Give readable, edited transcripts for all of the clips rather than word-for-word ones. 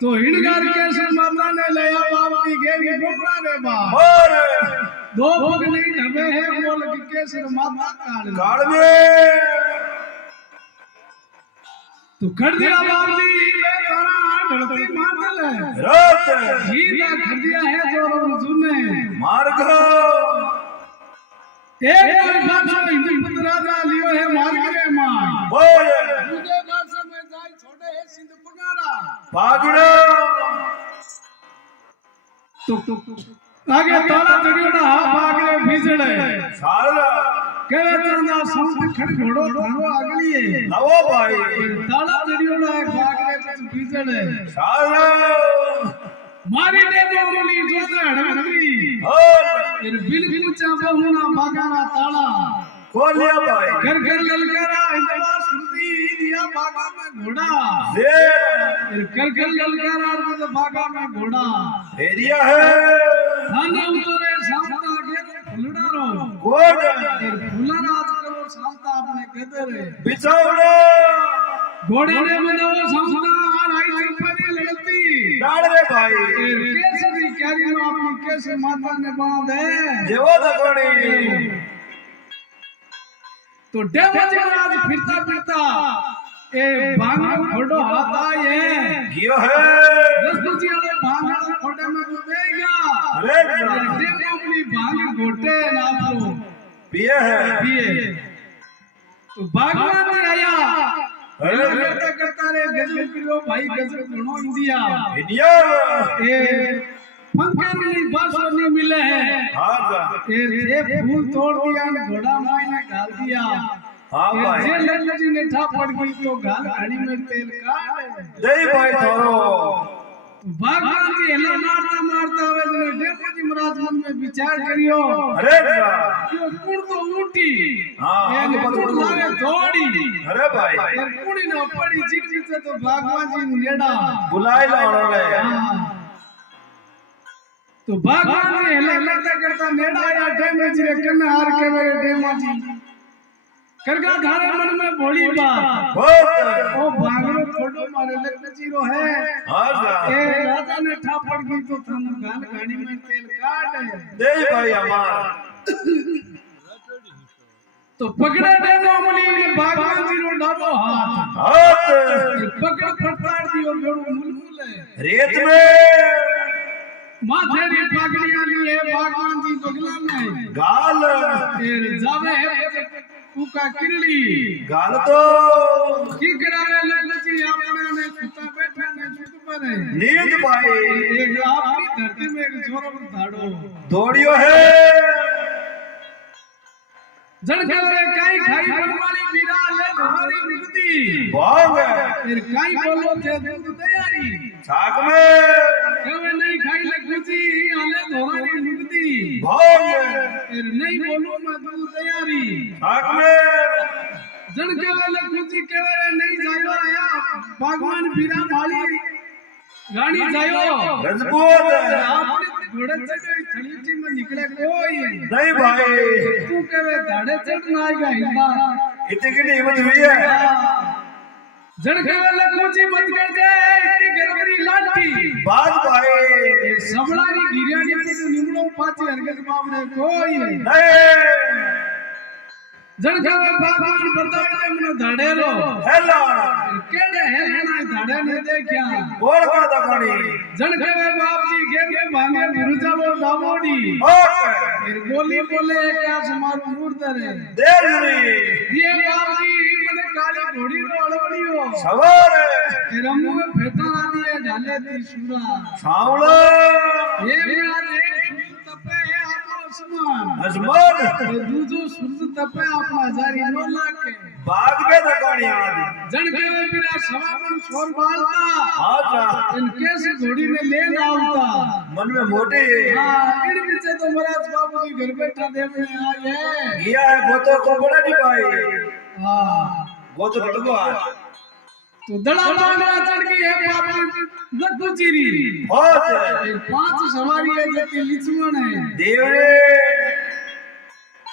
तो हिणगार केसर माता ने लया बाप की गेरी डोबरा रे बाप दो पग नहीं ढबे है बोल की केसर माता काल में तो कर दिया बाप जी मैं तारा ढलती मातल है रात हीरा कर दिया है जो सुने मार गो एक बादशाह हिंदू राजा लियो है मार के मां बोल दूसरे बादशाह में जाय छोड़े है सिंध पुगारा भागड़ो तो आगे ताला जड़ियोड़ा हा भागरे भीजड़े सारा केवे चंदा संत खड़ घोड़ो थारो अगलिए लवो भाई ताला जड़ियोड़ा भागरे भीजड़े सारा मारी ने बोली जोते हड़करी और बिल्कुल चाबो होना भागाना ताला खोलिया भाई घर घर ललकारा इंदवा सुनती दिया भागा में घोड़ा शेर घर घर ललकारा और भागा में घोड़ा एरिया है थाने उतरे सामता आगे फुलड़ा रो घोड़ा फुला राज करो सामता अपने गदरे बिछौड़ो घोड़े ने बनाओ सामता और आई चंपरी लड़ती डाल रे भाई केसरी क्यारी में अपनी केसर माता ने बांधे जेवो दकोड़ी तो देवजी महाराज फिरता फिरता ए भांगड़ा खोड़ो हाथ आए गियो है लखुजी वाले भांगड़ा खोड़े में तो बेगा अरे देखो अपनी भांग घोटे ना तो पिए है पिए तो भगवान ने आया अरे करता करता रे गजब करो भाई गजब घणो इंडिया इंडिया ए पंखे नहीं बस नहीं मिले हैं हां ये फूल तोड़ दिया घोड़ा मायने डाल दिया हां भाई जे लल्लू जी ने ठा पड़ गई तो गाल घड़ी में तेल काट जय भाई थोरो भगवान जी हेला मारता मारता वे ने डेपो जी महाराज मन में विचार करियो अरे क्यों कुण तो ऊटी हां ये कुण लागे दौड़ी अरे भाई ये कुणी न पड़ी जीत जीत तो भगवान जी नेड़ा बुलाए लाओ रे तो भगवान जी हेला करता करता नेड़ा आया डेम जी रे कन्ने हार के मेरे डेमा जी करगा धारे मन में भोली बात ओ भागरो छोड़ो मारे लखन जीरो है हां ए राजा ने ठा पड़ गई तो थम गाल गाड़ी में तेल काट दे भाई हमार तो पकड़े डेमो अमली ने भगवान जी रो डालो हाथ पकड़ फटकार दियो बेड़ो मुलमुल रेत में माथे री पगड़ियां लिए भगवान जी बगला में गाल ए जावे है तूका किरली गाल तो की करावे लखजी अपने ने सुता बैठा ने सुत पर नींद भाई एक अपनी धरती में एक जोर धाड़ो दौड़ियो है जड़खरे काई खाई बनवाली मीरा ले धोरी निकदी भाग फिर काई बोलो थे दूध तैयारी छाक में कवे नहीं खाई लखजी आले धोरी निकदी भाग फिर नहीं बोलो मैं दूध तैयारी छाक में जड़खरे लखजी कवे नहीं जायो आया भगवान बीरा माली रानी जायो रजपूत आपने घोड़े चढ़े थलीटी में निकले कोई नहीं भाई तू कहे धाड़े चढ़ना आएगा हिंदा इतनी हिम्मत हुई है जड़के वाले कोची मत कर दे इतनी गरबरी लाठी बाज भाई सबलारी गिरियानी के निमड़ो पाची हरकत बावड़े कोई नहीं जड़के वाले भगवान बताए दे मनो धाड़े रो हेलो केड़े है ना धाड़े ने देखया बोल का दखणी जड़के वाले बाप जी के भांगे गुरुजालो दावोडी ओके फिर बोली बोले क्या समार मुर्दरे देवरी ये बाप जी मने काली घोड़ी रो अड़वड़ियो सवार रमू में फेटा आ दिए ढाले दी सूरा सावलो ये मेरा देख सूरज तपे है आपो आसमान अजमत ये दूजो सूरज तपे आपा हजारी नो लाके बाग में दखणी आदि जन के वे बिना सवाबन छोर बालता हां इन कैसे घोड़ी में ले ना आवता मन में मोटी हां इन पीछे तो महाराज बाबू जी घर बैठा देखने आए हैं किया है वो तो बड़ा नहीं पाई हां वो तो टटको है तो दड़ा बांधना चढ़ गई है बाप लड्डू चीरी बहुत पांच सवारी है जति लिचमन है देवरे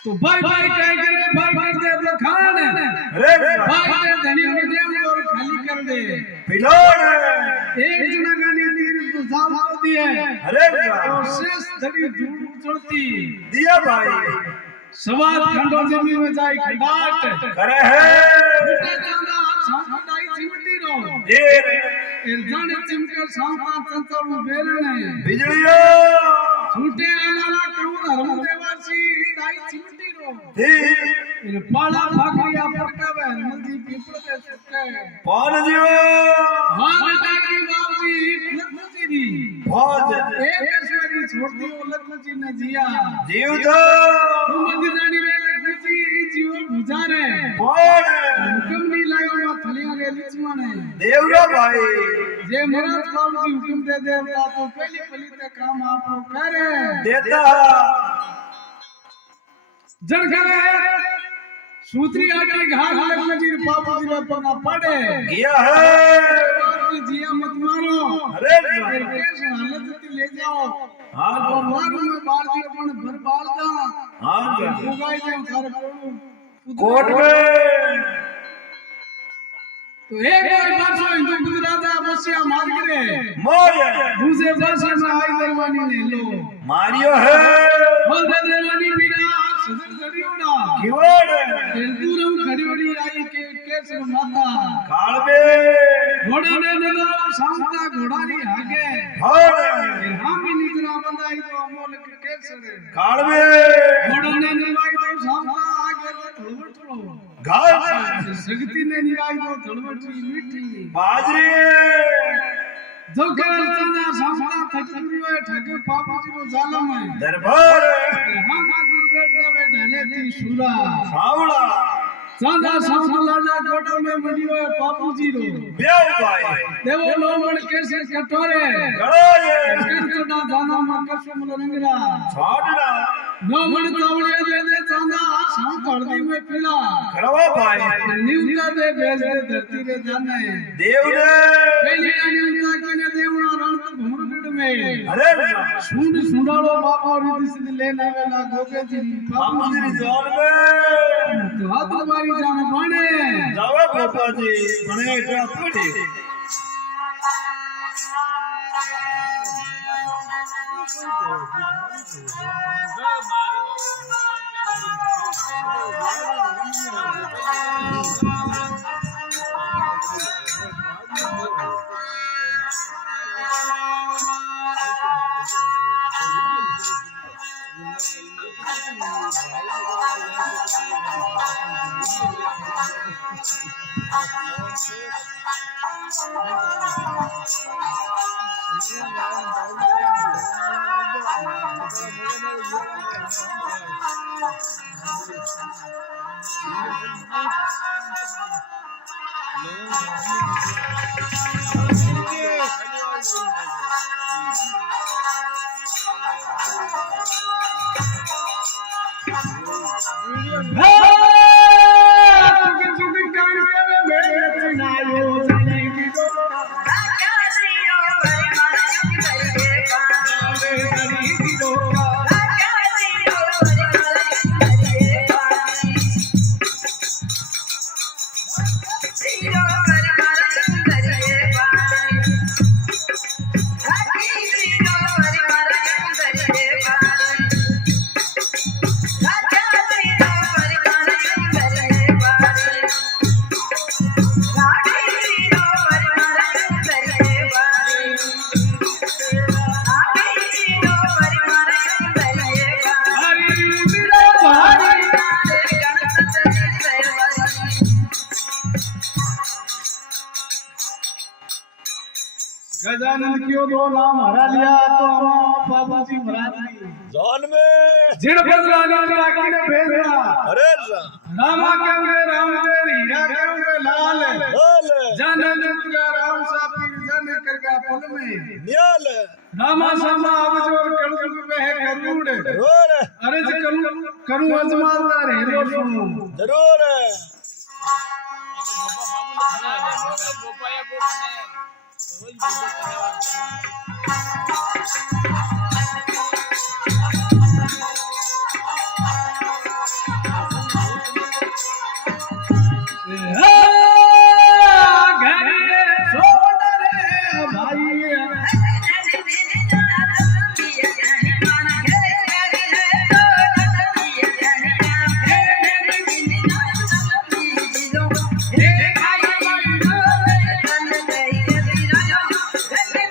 तो भाई भाई कह करे भाई कर दे अपना खान अरे भाई ने धनी हो दे और खाली कर दे पिलोड़ एक जना गाने तीर तो जाम कर दिए अरे और शेष धड़ी धूल चढ़ती दिया भाई सवाद खंडो जमीन में जाए खंडाट करे है उठे जाना सांडाई चिमटी रो देर इरजाने चिमकर सांता संतरू बेलने बिजलियो छूटे आला करू हरम देवासी डाई चिमटी रो धी इन पाला फाकरिया फटकावे हरमजी पीपल के सुके कौन जियो हां बेटा की बाबूजी लखनजी दी बहुत एक ऐश्वर्य छोड़ दियो लखनजी ने जिया जीव तो मंदिरानी रे लखनजी जीव गुजारे कौन हुक्म नहीं लायो मा थलिया रे लिचमाने देवरा भाई जे महाराज बाबूजी हुक्म दे देवता तो पहली पहली ते काम आप लोग करे देता जड़खरे सूत्री आटी घाट लखनजी बाबूजी रे पना पड़े किया है जिया मत मारो अरे कैसे हालत ले जाओ हां और मारू में बाल जी अपन भर बाल दा हां उगाई दे थारे कोट में तो एक बार हिंदू गुजरात बसिया मार गिरे मोर दूसरे भाषा में आई दरवानी ने लो मारियो है बोल दे दरवानी बिना सजन खड़ीओड़ा किवड़ दूरम खड़ीओड़ी आई के केसर माता कालबे घोड़े ने निराला शांता घोड़ा नी आगे हर हम भी निद्रा बंदाई तो अमोल केसर कालबे घोड़े ने निराई तो शांता आगे थड़वटलो घास शक्ति ने निराई तो थड़वटी मीठी बाजरी जो केवल चंदा शांता थटकरी हुए ठगे पापी को जालम है दरबार हम आजू बैठ जावे ढले ती शूरा सावड़ा चंदा शांता लड़ा गोड़ा में मडियो पापू जी रो ब्याह भाई देवो लोमड़ कैसे कटोरे गड़ोए कृष्णा दाना मकसुम रंगरा छाड़ना लोमड़ चावड़े दे चंदा शांत हल्दी में पीला करवा भाई न्यूता दे भेज दे धरती रे जाने देव ने पहली न्यूता कने देवना रण भूरगढ़ में अरे सुंड सुंडालो बाबा रिधि सिद्ध लेना वेला गोगे जी बाबू जी जान में तो हाथ तुम्हारी जान बाणे जावा बाबा जी बने जा पड़ी गजानन क्यों दो नाम हरा लिया तो हम बाबू जी महाराज जान में जिन बदला ने बाकी ने भेजा अरे रामा केंगे राम दे हीरा केंगे लाल लाल जन दुर्गा राम सापी जन करगा पल में नियाल रामा सामा अवजोर कलुग बह करूड़ जरूर अर्ज करूं अजमाता रे सुनो जरूर Hey,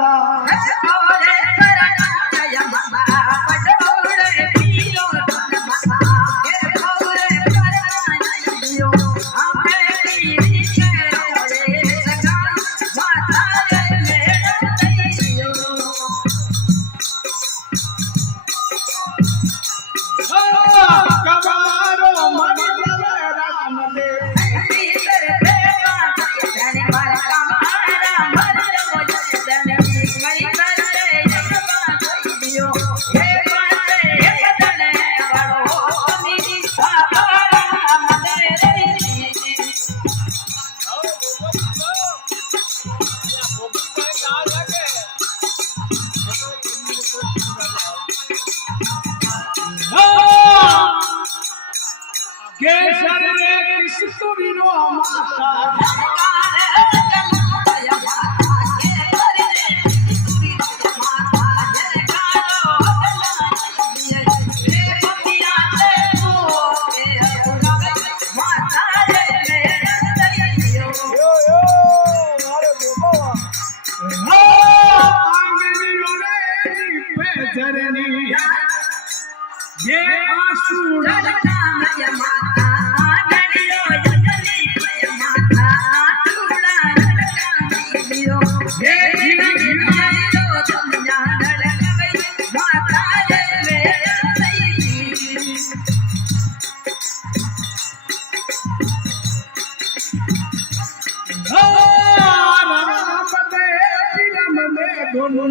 Bye. हे जीना जीना तो दुनिया लड़के माता रे मेरा सही दोनों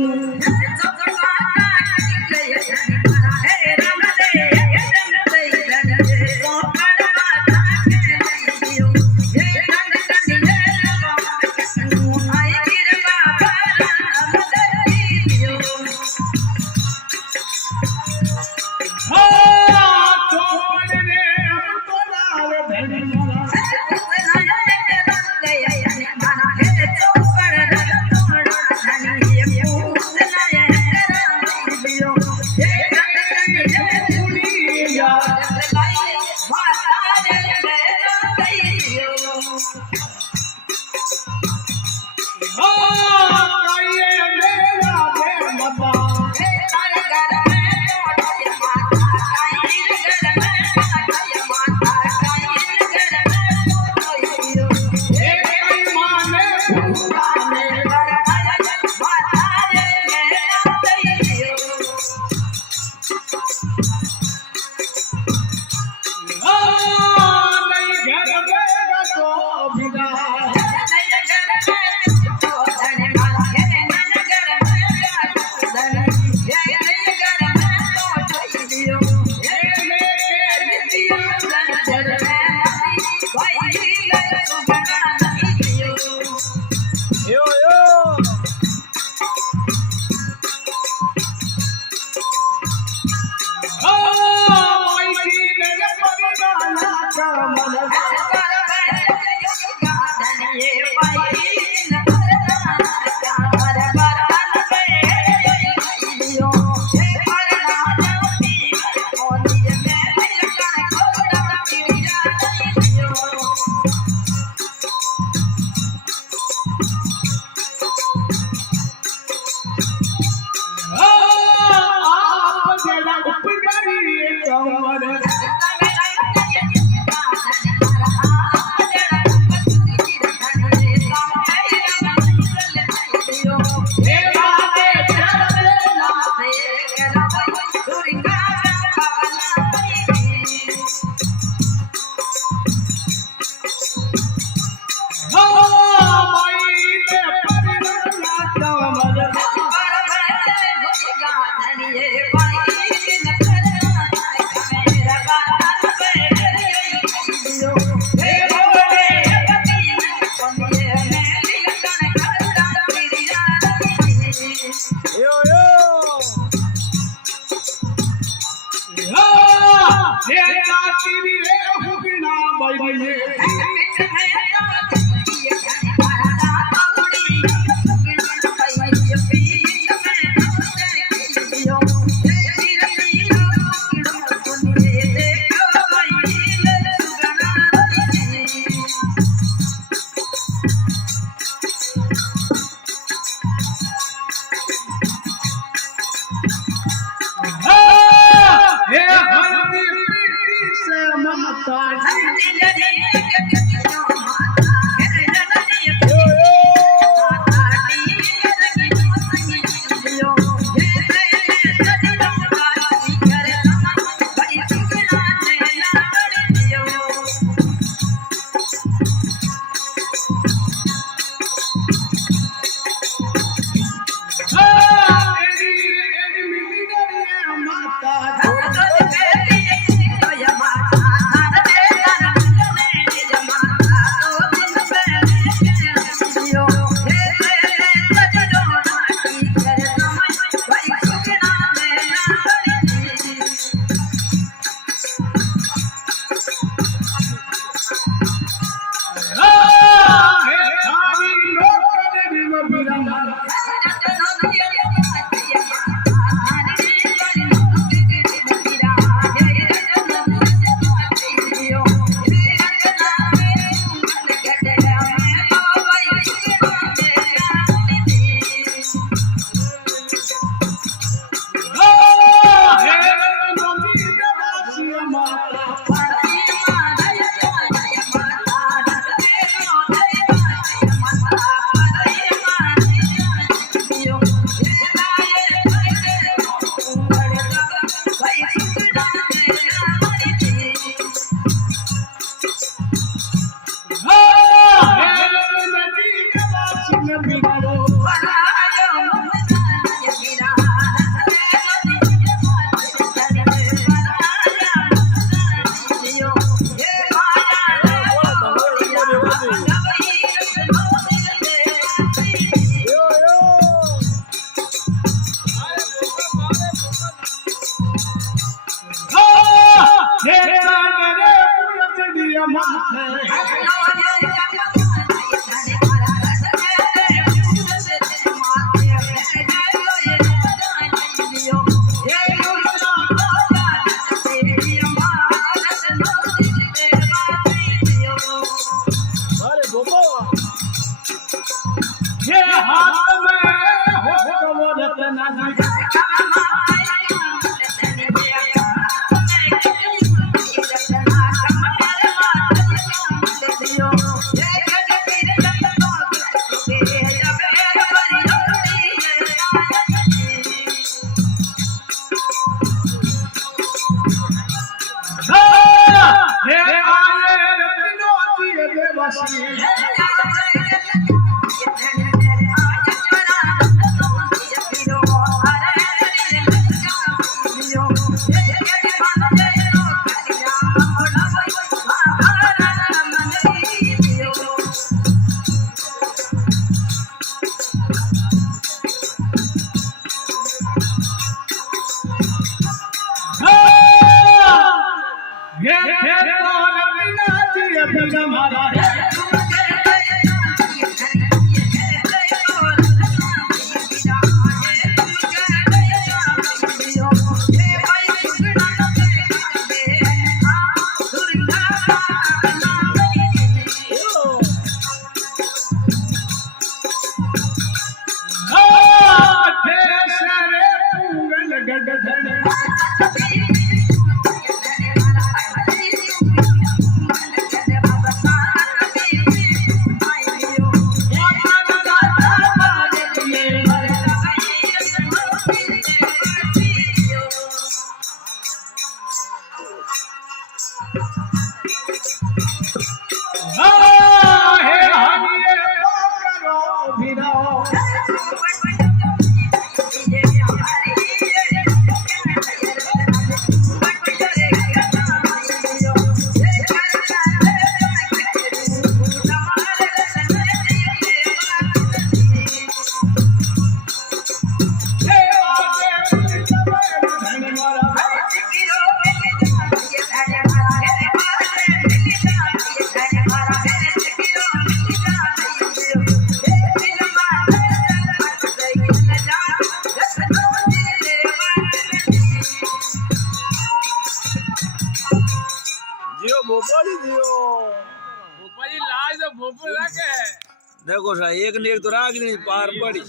देखो सा एक ने एक तो रागनी पार पड़ी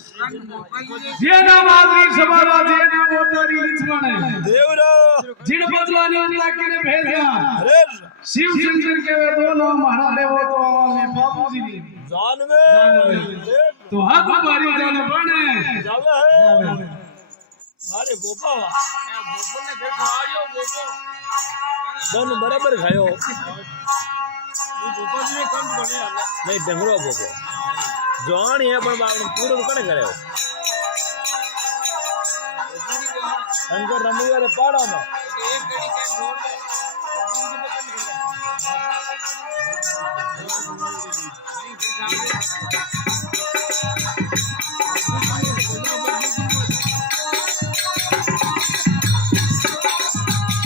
જેના માદરી સભામાં જેના મોતારી લીચવાણે देवरो જીણ બદલાની લાકીને ભેજ્યા अरे શિવ શંકર કેવે દોનો મારા લેવો તો આવાને બાપુજીની जानवे તો હાથ મારી જાને બને जावे है अरे बोपा बोपा ने फिर खायो बोपा दोनों बराबर खायो ये बोपा जी ने कम बने आला नहीं डंगरो बोपो जान है पर बाप पूर्ण कने करे शंकर रमुआ रे पाड़ा में एक गड़ी कैन छोड़ दे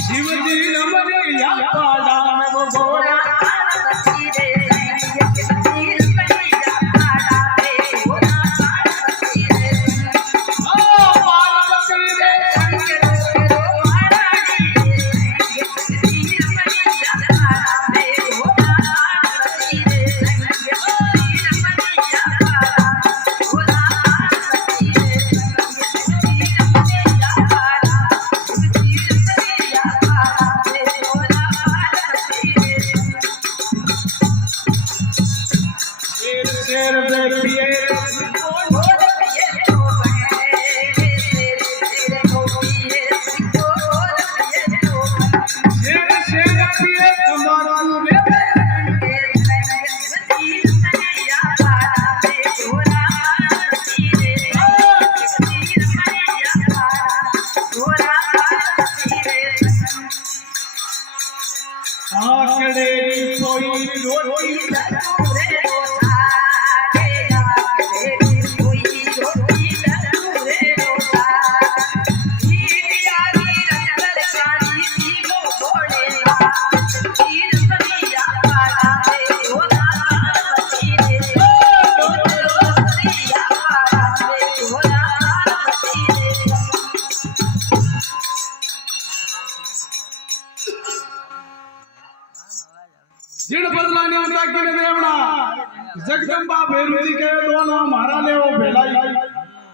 શિવજી રમણે યાપાડા મે ગોરા શેર બેઠીએ શેર શેર બેઠીએ તમારાનું રે આકડે કોઈ રોટી જીણ બદલાની લાકીને દેવણા જગદંબા ભેરુજી કહે દોનો મારા લેવો ભેળાઈ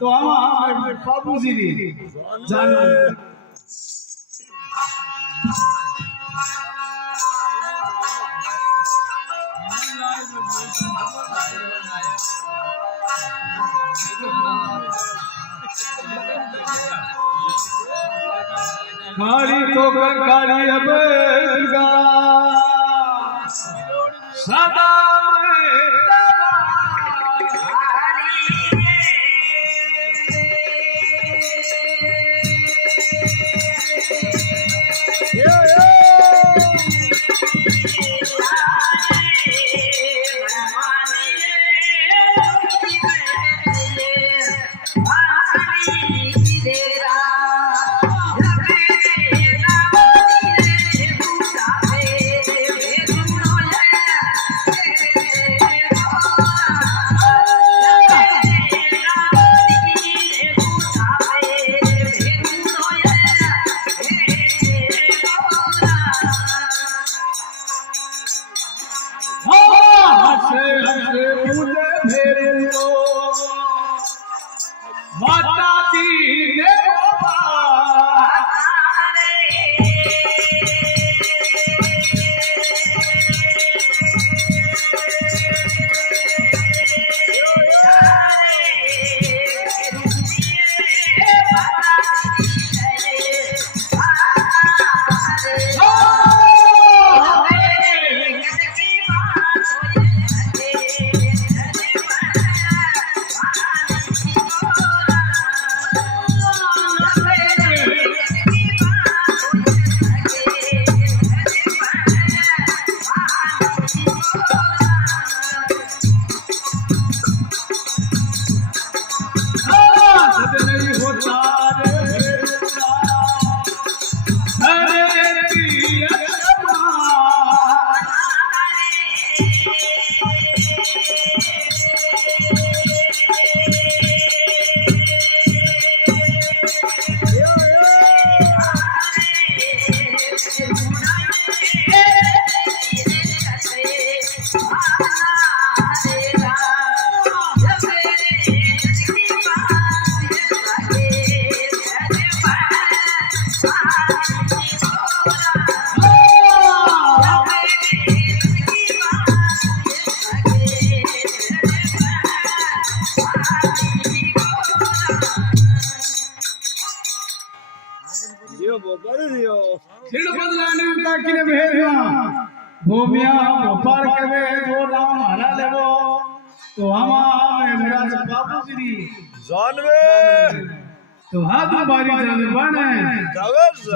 તો આમાં બાપુજીની જાનો काली तो काली अब दुर्गा सदा माता दी बोपर दियो सिर बदलाने उनका किने भेजना भूमिया गोपाल कवे वो नाम हरा लेवो तो हमारे मेरा बाबू श्री जानवे तो हाथ बारी जाने बने कागज